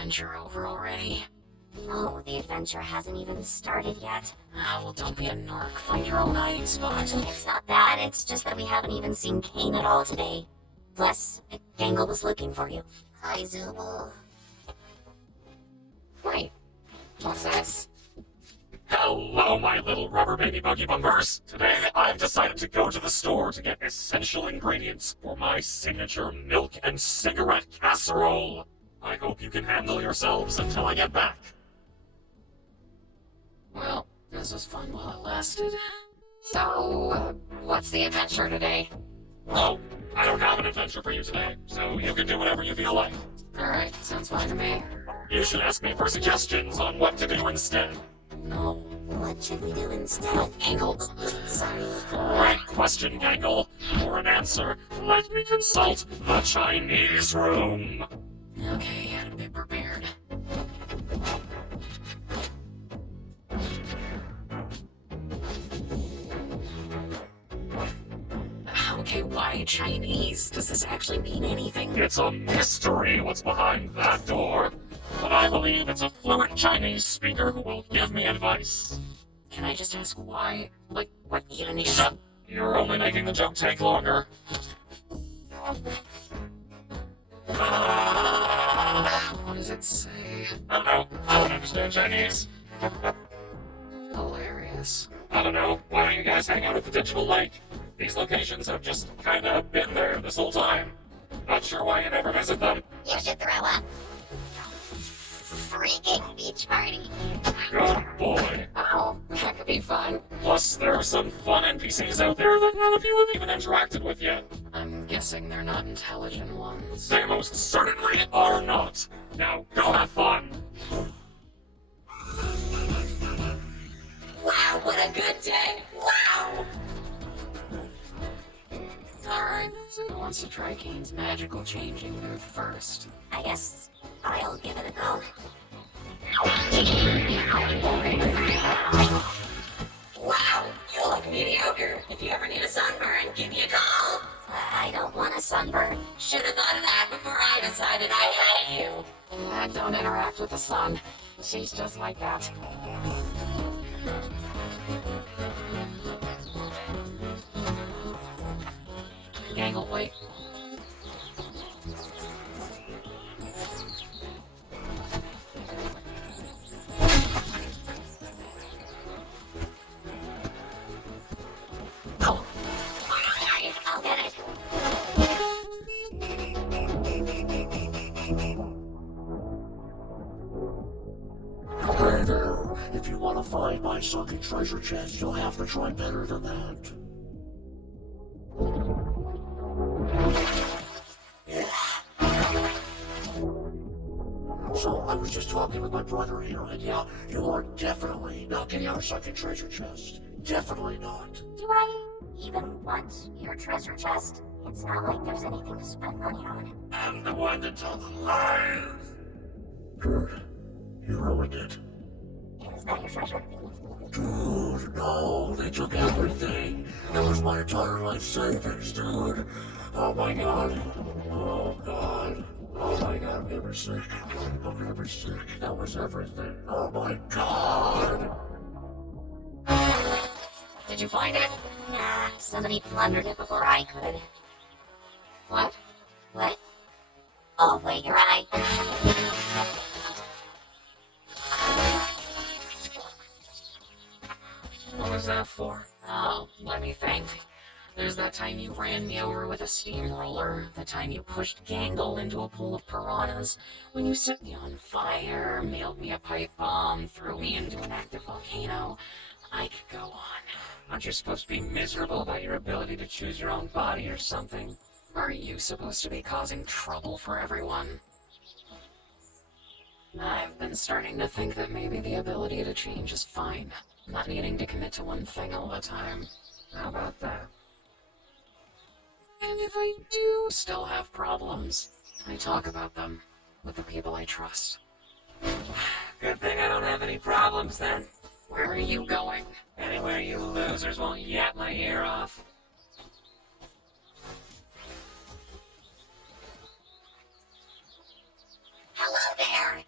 adventure over already? No, the adventure hasn't even started yet. Ah, well, don't be a narc. Find your own hiding spot. It's not that, it's just that we haven't even seen Kane at all today. Plus, Gangle was looking for you. Hi, Zooble. Wait, what's this? Hello, my little rubber baby buggy bumpers. Today, I've decided to go to the store to get essential ingredients for my signature milk and cigarette casserole. I hope you can handle yourselves until I get back. Well, this was fun while it lasted. So, what's the adventure today? Oh, I don't have an adventure for you today, so you can do whatever you feel like. Alright, sounds fine to me. You should ask me for suggestions on what to do instead. No. What should we do instead? No, Gangle. Sorry. Right question, Gangle. For an answer, let me consult the Chinese room. Okay, had to be prepared. Okay, why Chinese? Does this actually mean anything? It's a mystery what's behind that door. But I believe it's a fluent Chinese speaker who will give me advice. Can I just ask why? Like, what even is... Shut! You're only making the joke take longer. What does it say? I don't know. I don't understand Chinese. Hilarious. I don't know. Why don't you guys hang out at the digital lake? These locations have just kinda been there this whole time. Not sure why you never visit them. You should throw a freaking beach party. Good boy. Oh, that could be fun. Plus, there are some fun NPCs out there that none of you have even interacted with yet. I'm guessing they're not intelligent ones. They most certainly are not. Now, go have fun. Wow, what a good day! Wow! Alright, so who wants to try Kane's magical changing move first? I guess I'll give it a go. Wow, you look mediocre. If you ever need a sunburn, give me a call. I don't want a sunburn. Should have thought of that before I decided I hate you. Don't interact with the sun. She's just like that. Gangle, wait. Oh, I'll get it. Hey there, if you want to find my sunken treasure chest, you'll have to try better than that. So, I was just talking with my brother here, and yeah, you are definitely not getting our sunken treasure chest. Definitely not. Do I even want your treasure chest? It's not like there's anything to spend money on. I'm the one that told the lies. Dude, you ruined it. Is that your treasure? Dude, no, they took everything. It was my entire life savings, dude. Oh my god. Oh god. Oh my god, I'm gonna be sick. I'm gonna be sick. That was everything. Oh my god. Did you find it? Nah, somebody plundered it before I could. What? What? Oh, wait, you're right. What was that for? Oh, let me think. There's that time you ran me over with a steamroller, the time you pushed Gangle into a pool of piranhas, when you set me on fire, mailed me a pipe bomb, threw me into an active volcano. I could go on. Aren't you supposed to be miserable about your ability to choose your own body or something? Are you supposed to be causing trouble for everyone? I've been starting to think that maybe the ability to change is fine. Not needing to commit to one thing all the time. How about that? And if I do still have problems, I talk about them with the people I trust. Good thing I don't have any problems then. Where are you going? Anywhere you losers won't yap my ear off. Hello there.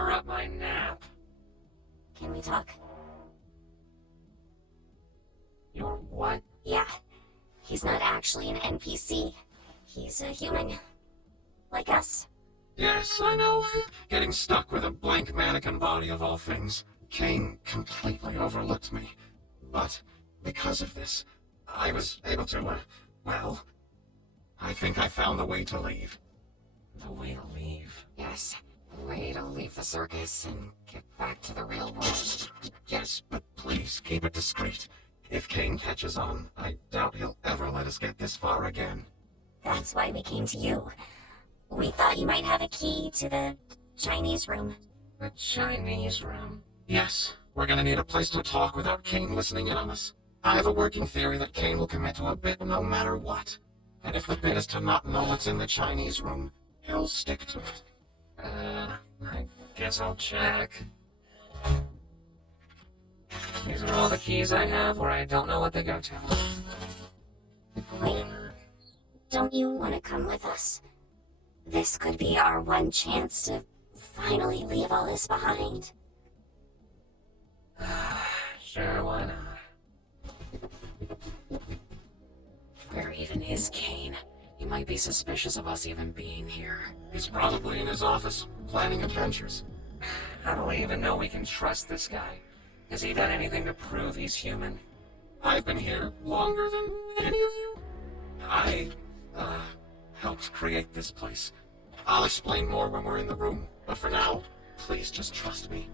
interrupt my nap. Can we talk? Your what? Yeah. He's not actually an NPC. He's a human. Like us. Yes, I know. Getting stuck with a blank mannequin body of all things. Kane completely overlooked me. But because of this, I was able to, well, I think I found the way to leave. The way to leave. Yes. The way to leave the circus and get back to the real world. Yes, but please keep it discreet. If Kane catches on, I doubt he'll ever let us get this far again. That's why we came to you. We thought you might have a key to the Chinese room. The Chinese room. Yes, we're gonna need a place to talk without Kane listening in on us. I have a working theory that Kane will commit to a bit no matter what. And if the bit is to not know what's in the Chinese room, he'll stick to it. I guess I'll check. These are all the keys I have where I don't know what they go to. Wait. Don't you want to come with us? This could be our one chance to finally leave all this behind. Sure, why not? Where even is Kane? He might be suspicious of us even being here. He's probably in his office, planning adventures. How do we even know we can trust this guy? Has he done anything to prove he's human? I've been here longer than any of you. I, helped create this place. I'll explain more when we're in the room, but for now, please just trust me.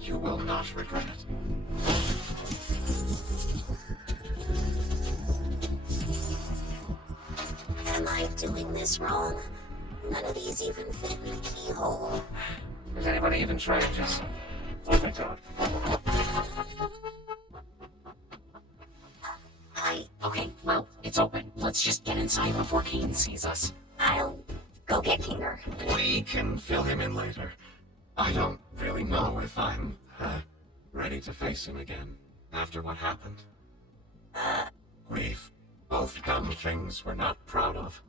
You will not regret it. Am I doing this wrong? None of these even fit in the keyhole. Does anybody even try to just open it up? Okay, well, it's open. Let's just get inside before Kane sees us. I'll go get Kinger. We can fill him in later. I don't really know if I'm, ready to face him again after what happened. We've both done things we're not proud of.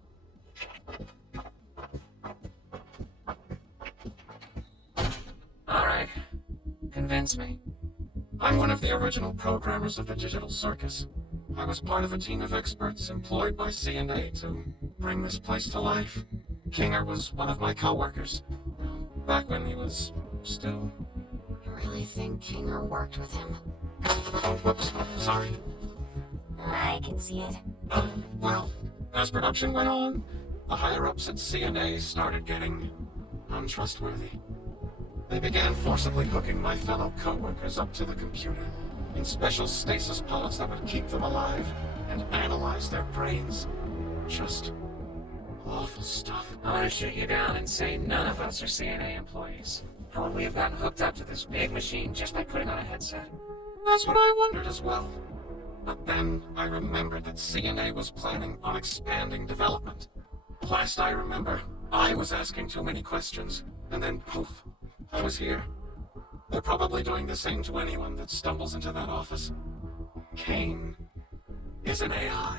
Alright. Convince me. I'm one of the original programmers of the digital circus. I was part of a team of experts employed by C&A to bring this place to life. Kinger was one of my co-workers, back when he was still... I really think Kinger worked with him. Oh, whoops, sorry. I can see it. Well, as production went on, the higher-ups at C&A started getting untrustworthy. They began forcibly hooking my fellow co-workers up to the computer in special stasis pods that would keep them alive and analyze their brains. Just awful stuff. I want to shoot you down and say none of us are CNA employees. How would we have gotten hooked up to this big machine just by putting on a headset? That's what I wondered as well. But then I remembered that CNA was planning on expanding development. Last I remember, I was asking too many questions, and then poof, I was here. They're probably doing the same to anyone that stumbles into that office. Kane is an AI.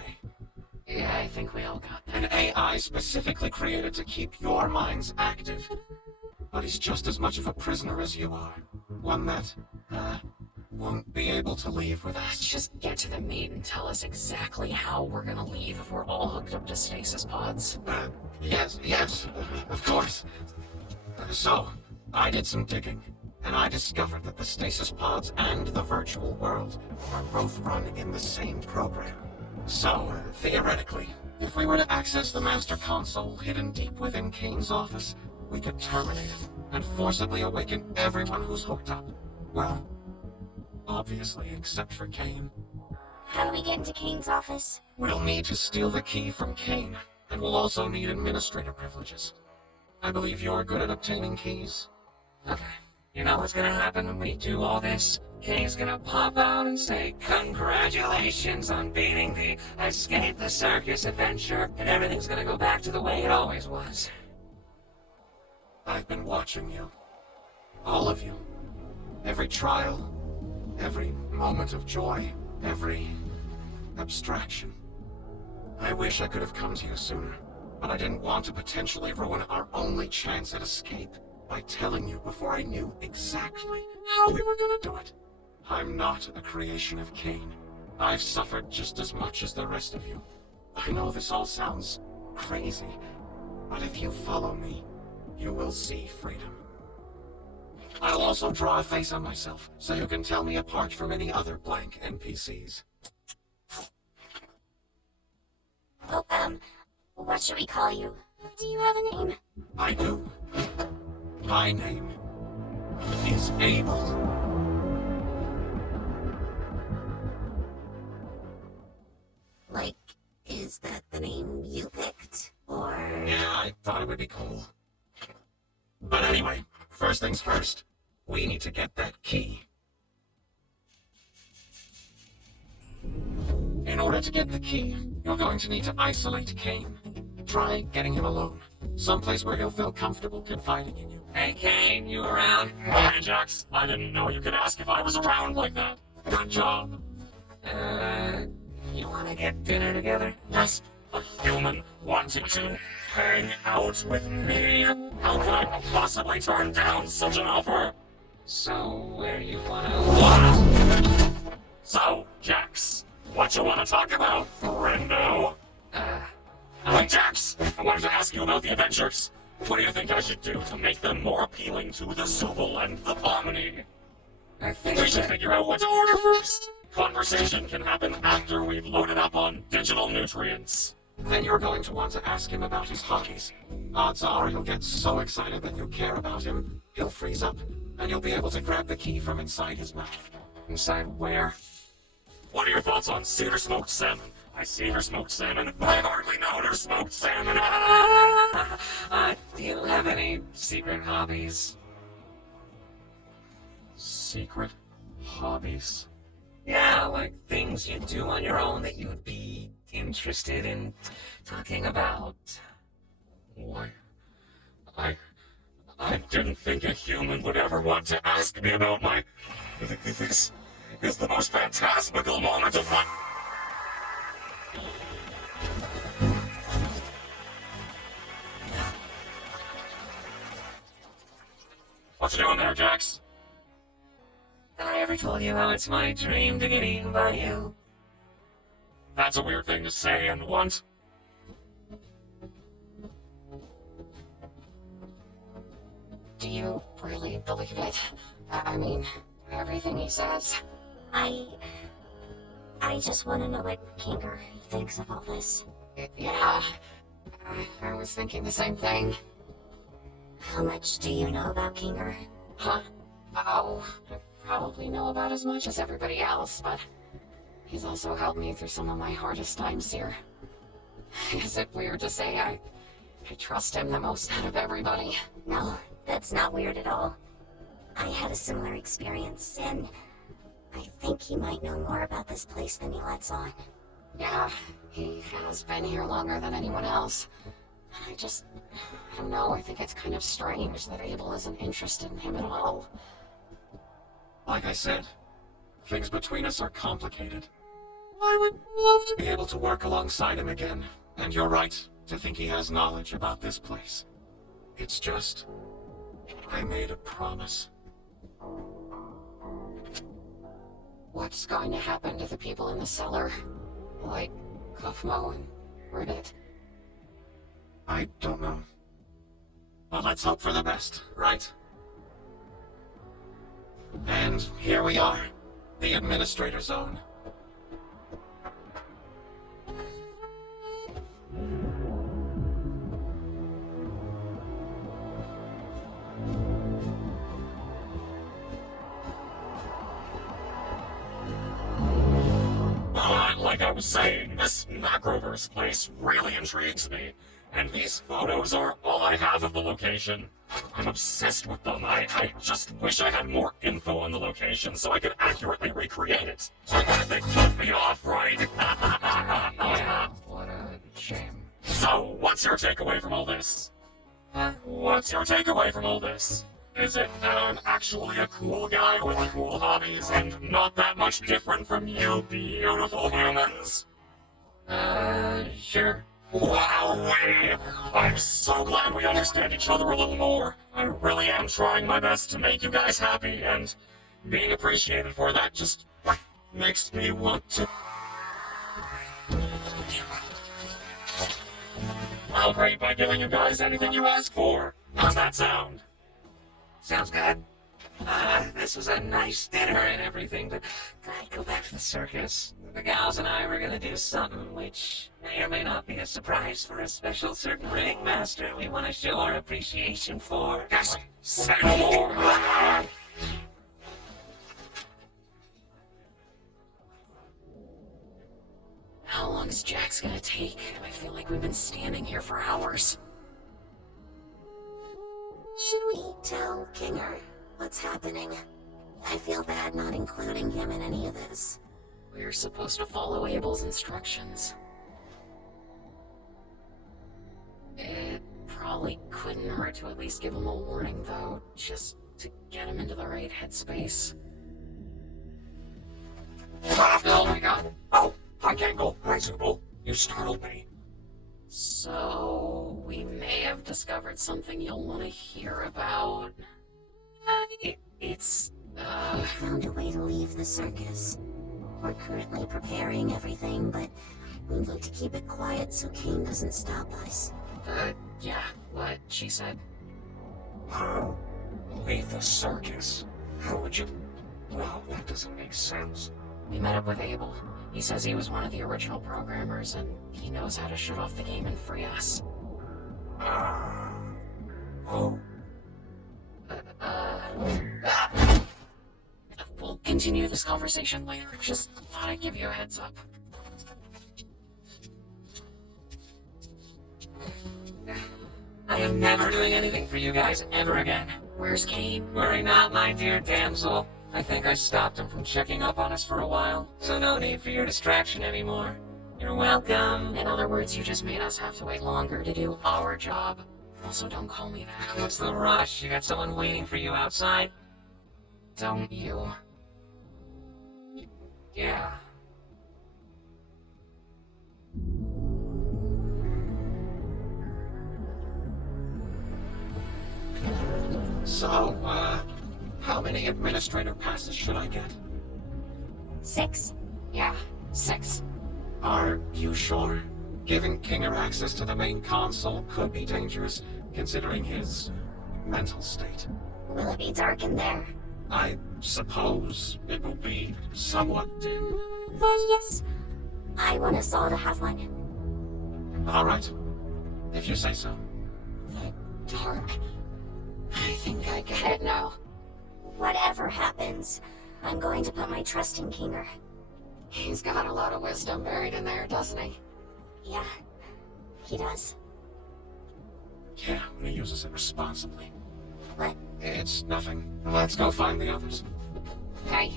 Yeah, I think we all got that. An AI specifically created to keep your minds active. But he's just as much of a prisoner as you are. One that, won't be able to leave with Let's us. just get to the meat and tell us exactly how we're gonna leave if we're all hooked up to stasis pods. Yes, of course. So, I did some digging, and I discovered that the stasis pods and the virtual world are both run in the same program. So, theoretically, if we were to access the master console hidden deep within Kane's office, we could terminate it and forcibly awaken everyone who's hooked up. Well, obviously, except for Kane. How do we get into Kane's office? We'll need to steal the key from Kane, and we'll also need administrator privileges. I believe you're good at obtaining keys. Okay. You know what's gonna happen when we do all this? Kane's gonna pop out and say, "Congratulations on beating the Escape the Circus adventure," and everything's gonna go back to the way it always was. I've been watching you. All of you. Every trial, every moment of joy, every abstraction. I wish I could have come to you sooner, but I didn't want to potentially ruin our only chance at escape. by telling you before I knew exactly how we were gonna do it. I'm not a creation of Cain. I've suffered just as much as the rest of you. I know this all sounds crazy, but if you follow me, you will see freedom. I'll also draw a face on myself, so you can tell me apart from any other blank NPCs. Well, what should we call you? Do you have a name? I do. My name is Abel. Like, is that the name you picked? Or... Yeah, I thought it would be cool. But anyway, first things first, we need to get that key. In order to get the key, you're going to need to isolate Cain. Try getting him alone, someplace where he'll feel comfortable confiding in you. Hey, Kane, you around? Hey, Jax, I didn't know you could ask if I was around like that. Good job. You wanna get dinner together? Just a human wanting to hang out with me. How could I possibly turn down such an offer? So, where you wanna... What? So, Jax, what you want to talk about, friendo? Hey, Jax, I wanted to ask you about the Avengers. What do you think I should do to make them more appealing to the Zooble and the Omni? I think We should figure out what to order first. Conversation can happen after we've loaded up on digital nutrients. Then you're going to want to ask him about his hobbies. Odds are you'll get so excited that you care about him, he'll freeze up, and you'll be able to grab the key from inside his mouth. Inside where? What are your thoughts on cedar smoked salmon? I cedar smoked salmon, but I hardly know there's smoked salmon. Do you have any secret hobbies? Secret hobbies? Yeah, like things you do on your own that you'd be interested in talking about. Why? I didn't think a human would ever want to ask me about my... This is the most fantastical moment of my... What you doing there, Jax? Have I ever told you how it's my dream to get eaten by you? That's a weird thing to say and want. Do you really believe it? I mean, everything he says. I just want to know what Kinger thinks of all this. Yeah, I was thinking the same thing. How much do you know about Kinger? Huh? Oh, I probably know about as much as everybody else, but he's also helped me through some of my hardest times here. Is it weird to say I trust him the most out of everybody? No, that's not weird at all. I had a similar experience, and I think he might know more about this place than he lets on. Yeah, he has been here longer than anyone else. I don't know, I think it's kind of strange that Abel isn't interested in him at all. Like I said, things between us are complicated. I would love to be able to work alongside him again, and you're right to think he has knowledge about this place. It's just, I made a promise. What's going to happen to the people in the cellar? Like Kufmo and Ribbit? I don't know. But let's hope for the best, right? And here we are, the Administrator Zone. Like I was saying, this Macroverse place really intrigues me. And these photos are all I have of the location. I'm obsessed with them. I just wish I had more info on the location so I could accurately recreate it. So they cut me off, right? Yeah, what a shame. So, what's your takeaway from all this? What's your takeaway from all this? Is it that I'm actually a cool guy with cool hobbies and not that much different from you beautiful humans? Sure. Wow, I'm so glad we understand each other a little more. I really am. am trying my best to make you guys happy, and being appreciated for that just makes me want to... I'll rate by giving you guys anything you ask for. How's that sound? Sounds good. This was a nice dinner and everything, but gotta go back to the circus. The gals and I were gonna do something which may or may not be a surprise for a special certain ring master we want to show our appreciation for. Yes, say no more. How long is Jax gonna take? I feel like we've been standing here for hours. Should we tell Kinger what's happening? I feel bad not including him in any of this. We're supposed to follow Abel's instructions. It probably couldn't hurt to at least give him a warning, though, just to get him into the right headspace. Oh my god. Oh, hi Gangle. Hi Zooble. You startled me. So, we may have discovered something you'll want to hear about. It's We found a way to leave the circus. We're currently preparing everything, but we need to keep it quiet so Kane doesn't stop us. Yeah, what she said. How? Leave the circus? How would you... Well, that doesn't make sense. We met up with Abel. He says he was one of the original programmers, and he knows how to shut off the game and free us. Oh. We'll continue this conversation later. Just thought I'd give you a heads up. I am never doing anything for you guys ever again. Where's Kane? Worry not, my dear damsel. I think I stopped him from checking up on us for a while, so no need for your distraction anymore. You're welcome. In other words, you just made us have to wait longer to do our job. Also, don't call me that. What's the rush? You got someone waiting for you outside? Don't you? Yeah. So, how many administrator passes should I get? 6. Yeah, 6. Are you sure? Giving Kinger access to the main console could be dangerous, considering his mental state. Will it be dark in there? I suppose it will be somewhat dim. Why, yes. I want us all to have one. All right, if you say so. The dark. I think I get it now. Whatever happens, I'm going to put my trust in Kinger. He's got a lot of wisdom buried in there, doesn't he? Yeah, he does. Yeah, when he uses it responsibly. What? It's nothing. Let's go find the others. Hey,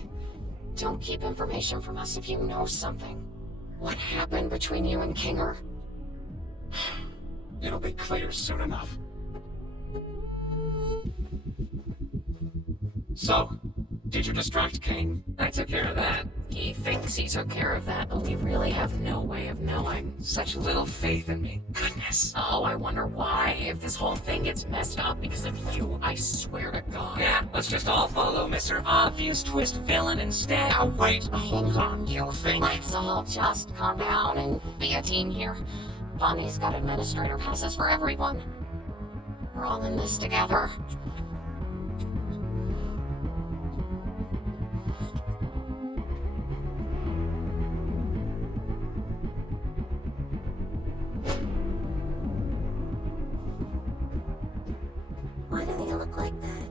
don't keep information from us if you know something. What happened between you and Kinger? It'll be clear soon enough. So, did you distract Kane? I took care of that. He thinks he took care of that, but we really have no way of knowing. Such little faith in me. Goodness. Oh, I wonder why. If this whole thing gets messed up because of you, I swear to God. Yeah, let's just all follow Mr. Obvious Twist Villain instead. Now wait, hold on, you think... Let's all just calm down and be a team here. Bonnie's got administrator passes for everyone. We're all in this together. Why do they look like that?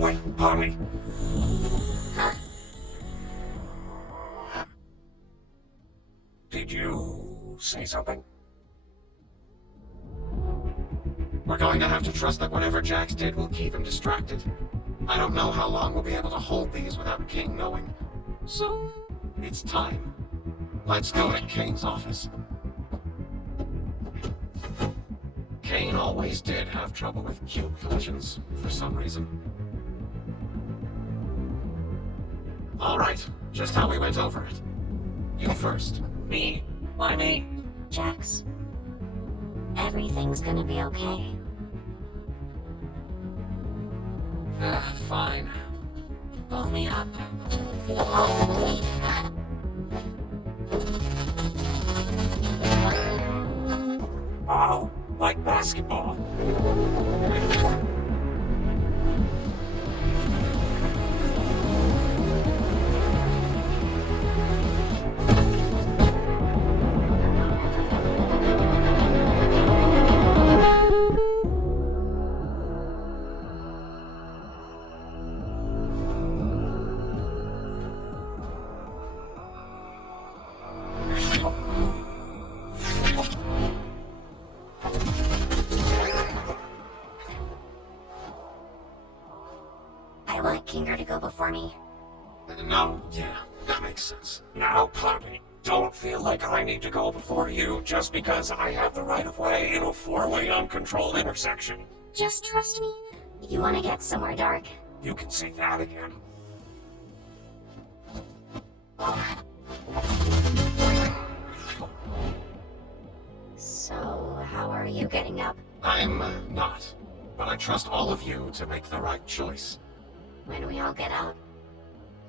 Wait, Polly. Huh? Did you say something? We're going to have to trust that whatever Jax did will keep him distracted. I don't know how long we'll be able to hold these without King knowing. So, it's time. Let's go to Kane's office. Kane always did have trouble with cube collisions, for some reason. Alright, just how we went over it. You first. Me? Why me? Jax, everything's gonna be okay. Fine. Blow me up. Oh, like basketball. I want Kinger to go before me. No, yeah, that makes sense. Now, Cloudy, don't feel like I need to go before you just because I have the right of way in a four-way uncontrolled intersection. Just trust me. You want to get somewhere dark? You can say that again. So, how are you getting up? I'm not. But I trust all of you to make the right choice. When we all get out,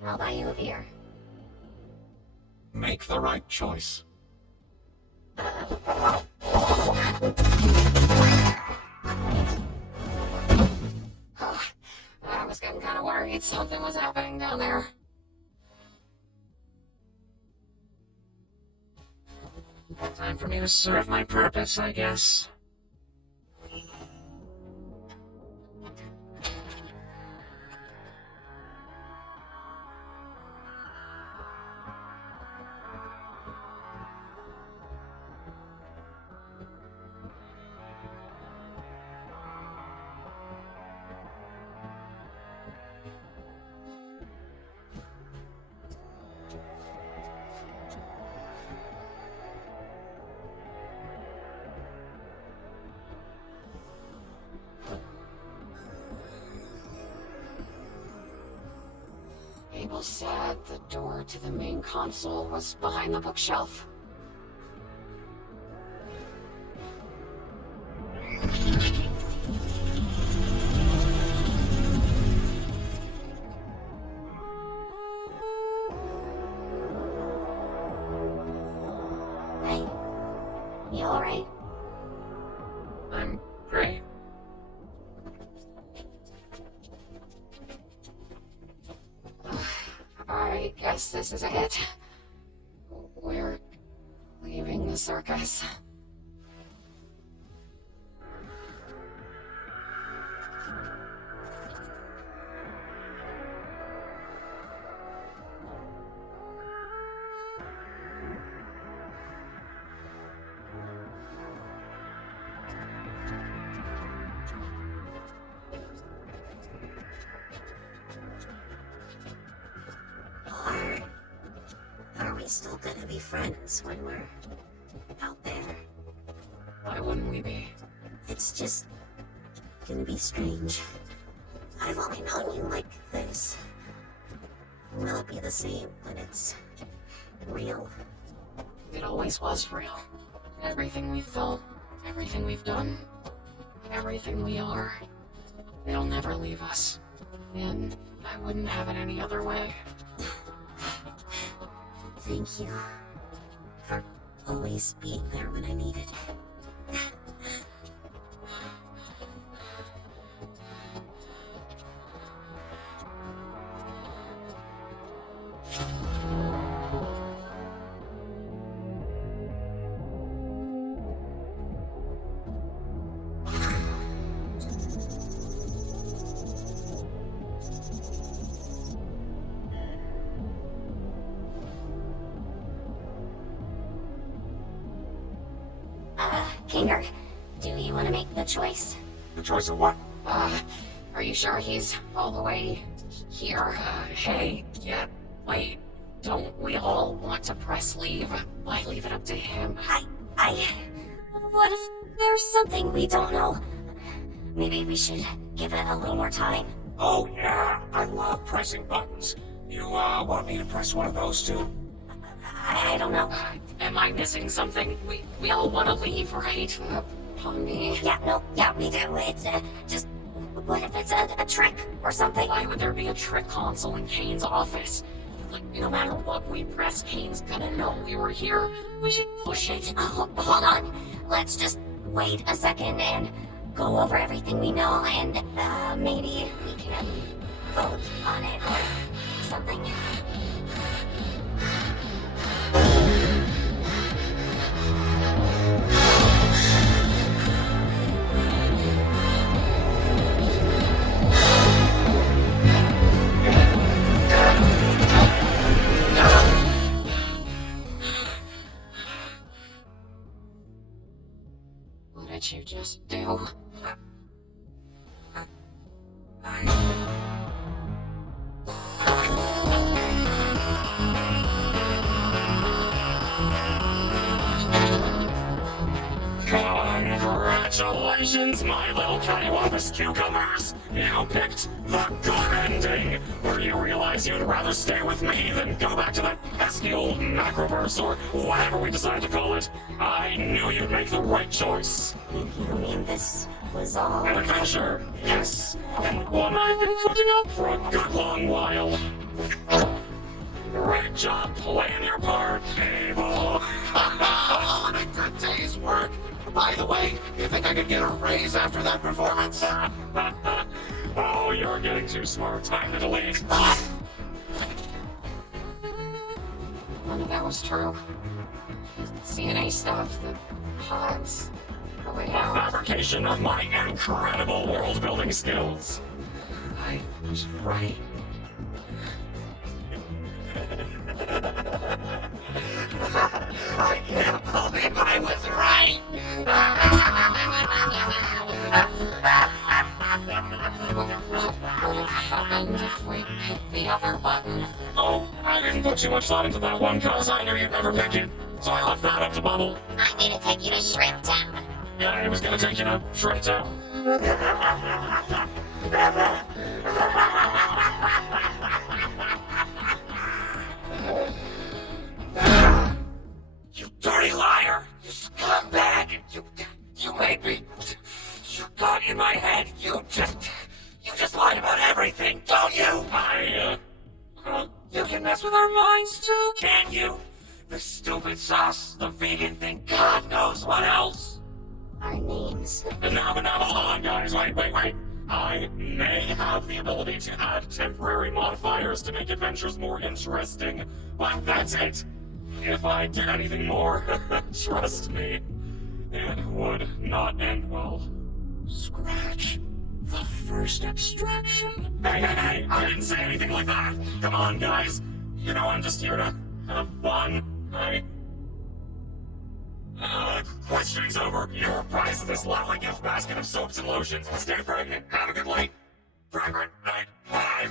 I'll buy you a beer. Make the right choice. I was getting kind of worried something was happening down there. Time for me to serve my purpose, I guess. Abel said the door to the main console was behind the bookshelf. Hey, you alright? I'm great. I guess this is it. We're leaving the circus. Are we still gonna be friends when we're out there? Why wouldn't we be? It's just gonna be strange. I've only known you like this. Will it be the same when it's real? It always was real. Everything we felt, everything we've done, everything we are, they'll never leave us. And I wouldn't have it any other way. Thank you for always being there when I needed it. Kinger, do you want to make the choice? The choice of what? Are you sure he's all the way here? Hey, yeah, wait. Don't we all want to press leave? Why leave it up to him? What if there's something we don't know? Maybe we should give it a little more time. Oh yeah, I love pressing buttons. You want me to press one of those too? I don't know. Am I missing something? We all want to leave, right? Pomni. Yeah, no, yeah, we do. It's just, what if it's a trick or something? Why would there be a trick console in Kane's office? Like, no matter what we press, Kane's gonna know we were here. We should push it. Hold on. Let's just wait a second and go over everything we know, and maybe we can vote on it or something. What did you just do? Congratulations, my little cattywampus cucumbers! You picked the good ending, where you realize you'd rather stay with me than go back to that pesky old macroverse or whatever we decided to call it. I knew you'd make the right choice. You mean this was all? An adventure, yes, and one I've been putting up for a good long while. Great job playing your part, Abel. A good day's work. By the way, you think I could get a raise after that performance? Oh, you're getting too smart. Time to delete. None of that was true. CNA stuff, the pods, the way A out. fabrication of my incredible world-building skills. I was right. I can't believe I was right. What would have happened if we hit the other button? Oh, I didn't put too much thought into that one, cause I knew you'd never pick it. So I left that up to Bubble. I need to take you to Shrimp Town. Yeah, I was gonna take you to Shrimp Town. You dirty liar! You scumbag! You made me. You got in my head. You just lied about everything, don't you? You can mess with our minds too, can't you? The stupid sauce, the vegan thing, God knows what else. Our names. But now, hold on, guys. Wait. I may have the ability to add temporary modifiers to make adventures more interesting, but that's it. If I did anything more, trust me, it would not end well. Scratch the first abstraction. Hey, I didn't say anything like that. Come on, guys. You know I'm just here to have fun. Questioning's over. Your prize is this lovely gift basket of soaps and lotions. Stay pregnant. Have a good night. Fragrant night. Bye.